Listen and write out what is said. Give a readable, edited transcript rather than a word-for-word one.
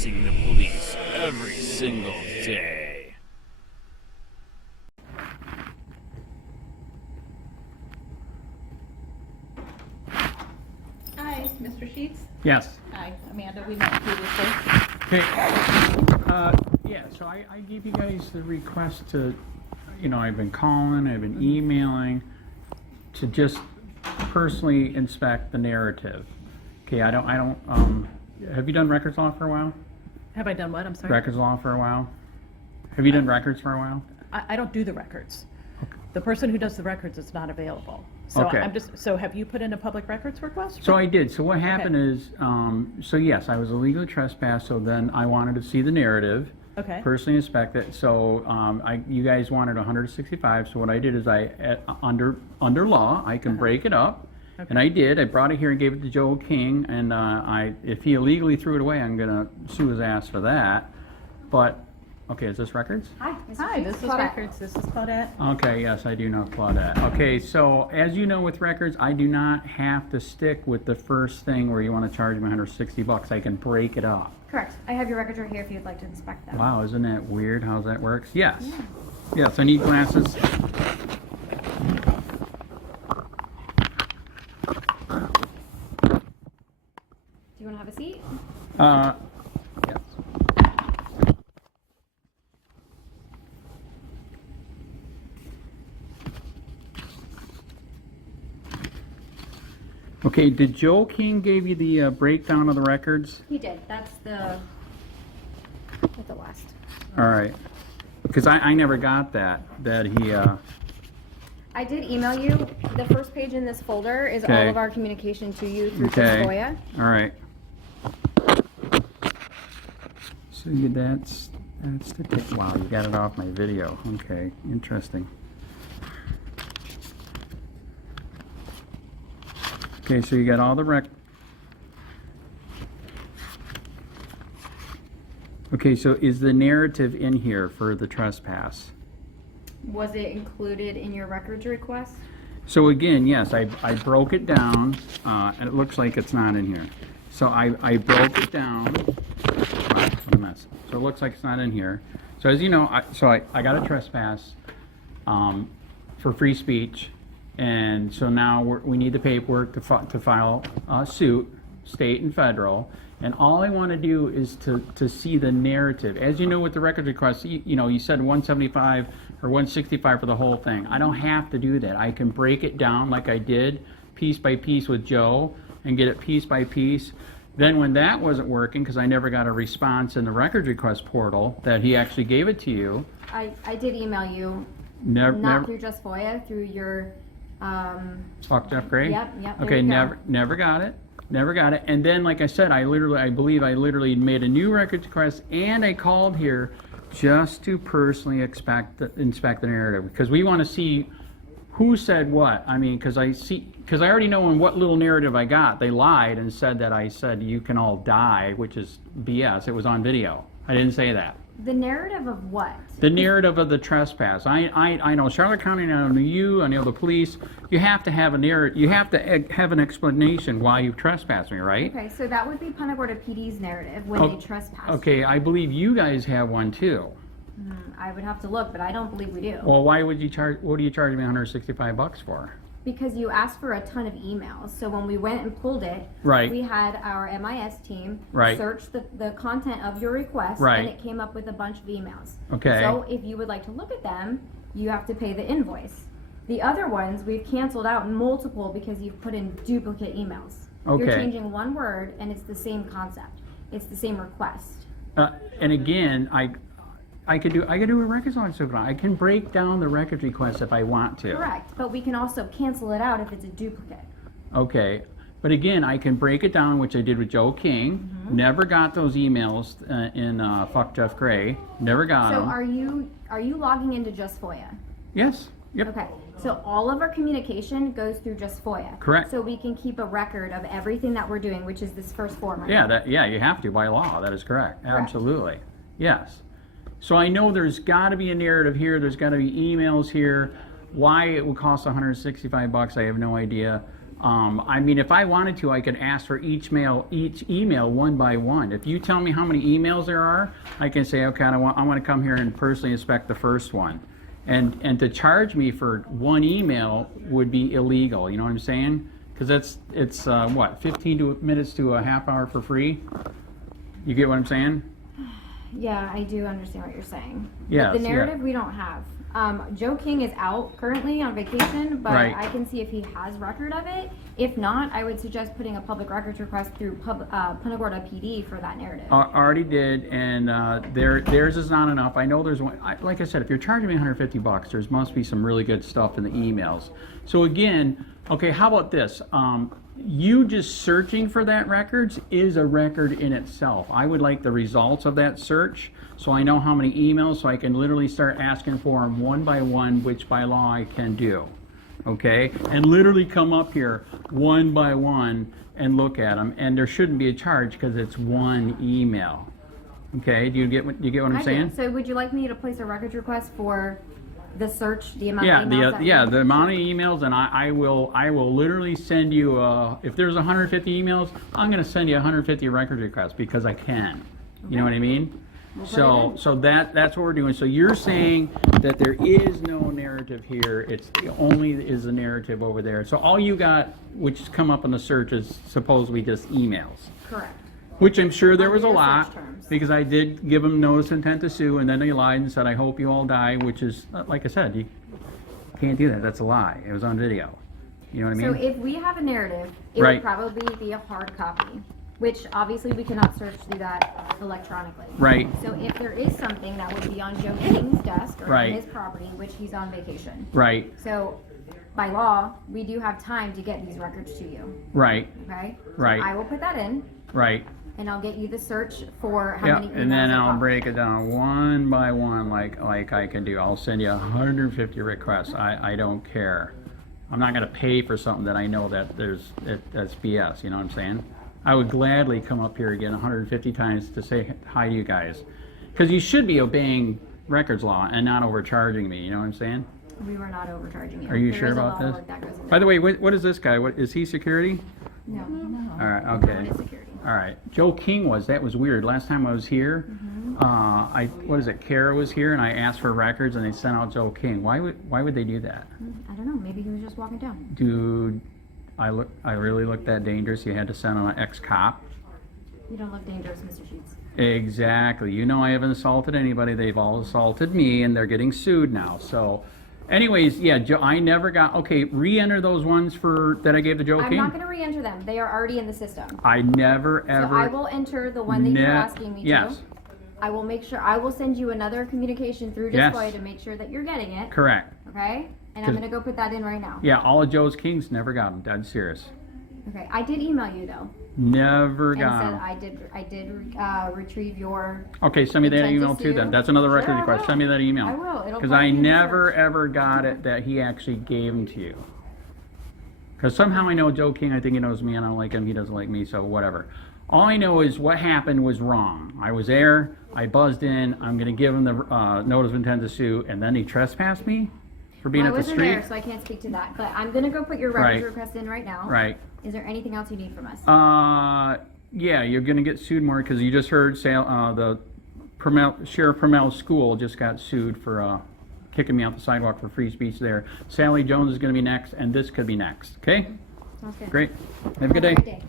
facing the police every single day. Hi, Mr. Sheets. Yes. Hi, Amanda. We met previously. Okay. Yeah, so I gave you guys the request to, I've been calling, I've been emailing to just personally inspect the narrative. Okay, I don't, have you done records law for a while? Have I done what? I'm sorry. Records law for a while? Have you done records for a while? I don't do the records. The person who does the records is not available. So Okay. So have you put in a public records request? So I did. So what happened is, so yes, I was illegally trespassed, so then I wanted to see the narrative. Okay. Personally inspect it. So you guys wanted 165. So what I did is under law, I can break it up, and I did. I brought it here and gave it to Joe King, and if he illegally threw it away, I'm gonna sue his ass for that. But okay, is this records? Hi, Hi, this is records. This is Claudette. Okay, yes, I do know Claudette. Okay, so as you know with records, I do not have to stick with the first thing where you want to charge me 160 bucks. I can break it up. Correct. I have your records right here if you'd like to inspect them. Wow, isn't that weird how that works? Yes. Yeah. Yes, I need glasses. Do you want to have a seat? Yes. Okay, did Joe King give you the breakdown of the records? He did. That's the last. All right. Because I never got that he, I did email you. The first page in this folder is Okay. all of our communication to you through okay. FOIA. All right. So that's the tip. Wow, you got it off my video. Okay, interesting. Okay, so you got all the Okay, so is the narrative in here for the trespass? Was it included in your records request? So again, yes, I broke it down, and it looks like it's not in here. So I broke it down. Wow, what a mess. So it looks like it's not in here. So as you know, I got a trespass for free speech, and so now we need the paperwork to file a suit, state and federal. And all I want to do is to see the narrative. As you know with the records request, you said 175 or 165 for the whole thing. I don't have to do that. I can break it down like I did, piece by piece with Joe, and get it piece by piece. Then when that wasn't working, because I never got a response in the records request portal that he actually gave it to you. I did email you. Never. Through just FOIA, through your. Fuck Jeff Gray? Yep. Okay, never got it. Never got it. And then, like I said, I believe I literally made a new records request, and I called here just to personally inspect the narrative, because we want to see who said what. I mean, because I already know in what little narrative I got, they lied and said that I said you can all die, which is BS. It was on video. I didn't say that. The narrative of what? The narrative of the trespass. I know Charlotte County, I know you, I know the police. You have to have a narrative. You have to have an explanation why you've trespassed me, right? Okay, so that would be Punta Gorda PD's narrative when they trespass. Okay, I believe you guys have one too. I would have to look, but I don't believe we do. Well, why would you charge? What are you charging me 165 bucks for? Because you asked for a ton of emails. So when we went and pulled it, Right. we had our MIS team Right. search the content of your request, Right. and it came up with a bunch of emails. Okay. So if you would like to look at them, you have to pay the invoice. The other ones we've canceled out multiple because you've put in duplicate emails. Okay. You're changing one word, and it's the same concept. It's the same request. And again, I could do a records on so I can break down the records request if I want to. Correct, but we can also cancel it out if it's a duplicate. Okay, but again, I can break it down, which I did with Joe King. Never got those emails in Fuck Jeff Gray. Never got So them. are you logging into Just FOIA? Yes. Yep. Okay, so all of our communication goes through Just FOIA. Correct. So we can keep a record of everything that we're doing, which is this first form. Right Yeah. now. You have to by law. That is correct. Absolutely. Yes. So I know there's got to be a narrative here. There's got to be emails here. Why it would cost 165 bucks, I have no idea. I mean, if I wanted to, I could ask for each email one by one. If you tell me how many emails there are, I can say, okay, I want to come here and personally inspect the first one. And to charge me for one email would be illegal, you know what I'm saying? Because it's what, 15 minutes to a half hour for free? You get what I'm saying? Yeah, I do understand what you're saying. Yes, But the yeah. narrative we don't have. Joe King is out currently on vacation, but Right. I can see if he has record of it. If not, I would suggest putting a public records request through Punta Gorda PD for that narrative. Already did, and theirs is not enough. I know there's one. Like I said, if you're charging me $150, there must be some really good stuff in the emails. So again, okay, how about this? You just searching for that records is a record in itself. I would like the results of that search so I know how many emails, so I can literally start asking for them one by one, which by law I can do. Okay? And literally come up here one by one and look at them, and there shouldn't be a charge because it's one email. Okay? Do you get what I'm I saying? do. So would you like me to place a records request for the search, the amount Yeah, of emails? the amount of emails, and I will literally send you, if there's 150 emails, I'm gonna send you 150 record requests because I can. You know what I mean? We'll put it So, in. so that's what we're doing. So you're saying that there is no narrative here, it's only is the narrative over there. So all you got, which has come up in the search, is supposedly just emails. Correct. Which I'm sure there was a Under your lot, search terms. because I did give them notice intent to sue, and then they lied and said, I hope you all die, which is, like I said, you can't do that, that's a lie, it was on video. You know what I So mean? if we have a narrative, it Right. would probably be a hard copy, which obviously we cannot search through that electronically. Right, So if there is something that would be on Joe King's desk or Right. on his property, which he's on vacation. right, So by law, we do have time to get these records to you, right, okay? Right. So I will put that in, right. and I'll get you the search for how Yeah, many emails. and then and I'll copies. break it down one by one like I can do. I'll send you 150 requests, I don't care. I'm not gonna pay for something that I know that that's BS, you know what I'm saying? I would gladly come up here again 150 times to say hi to you guys. Because you should be obeying records law and not overcharging me, you know what I'm saying? We were not overcharging you. Are you There sure is a about lot of this? work that goes into By the it. way, what is this guy? What is he, security? No, All right, no okay. one is security. All right. Joe King that was weird. Last time I was here, Kara was here, and I asked for records, and they sent out Joe King. Why would they do that? I don't know, maybe he was just walking down. Dude, I really looked that dangerous. You had to send an ex-cop. You don't look dangerous, Mr. Sheets. Exactly. You know I haven't assaulted anybody. They've all assaulted me, and they're getting sued now. So, anyways, yeah, Joe, I never got. Okay, re-enter those ones that I gave to Joe I'm King. not going to re-enter them. They are already in the system. I never So ever. I will enter the one that you're asking me Yes. to. I will make sure, I will send you another communication through Yes. display to make sure that you're getting it, Correct. okay? And 'Cause- I'm going to go put that in right now. Yeah, all of Joe's Kings never got them. Dead serious. Okay, I did email you though, Never and got said 'em. I did retrieve your, Okay, send me that intent to email too then. sue. That's another record Sure, I request. will. Send me that email. I will. It'll Because probably I be in the never search. ever got it that he actually gave them to you. Because somehow I know Joe King, I think he knows me, and I don't like him, he doesn't like me, so whatever. All I know is what happened was wrong. I was there, I buzzed in, I'm gonna give him the notice of intent to sue, and then he trespassed me for being Well, I at the wasn't street? there, so I can't speak to that, but I'm going to go put your records Right. request in right now. Right. Is there anything else you need from us? Yeah, you're gonna get sued more, because you just heard the Sheriff Permel's school just got sued for kicking me off the sidewalk for free speech there. Sally Jones is gonna be next, and this could be next, okay? Sounds good. Great. Have a good Have day. a great day.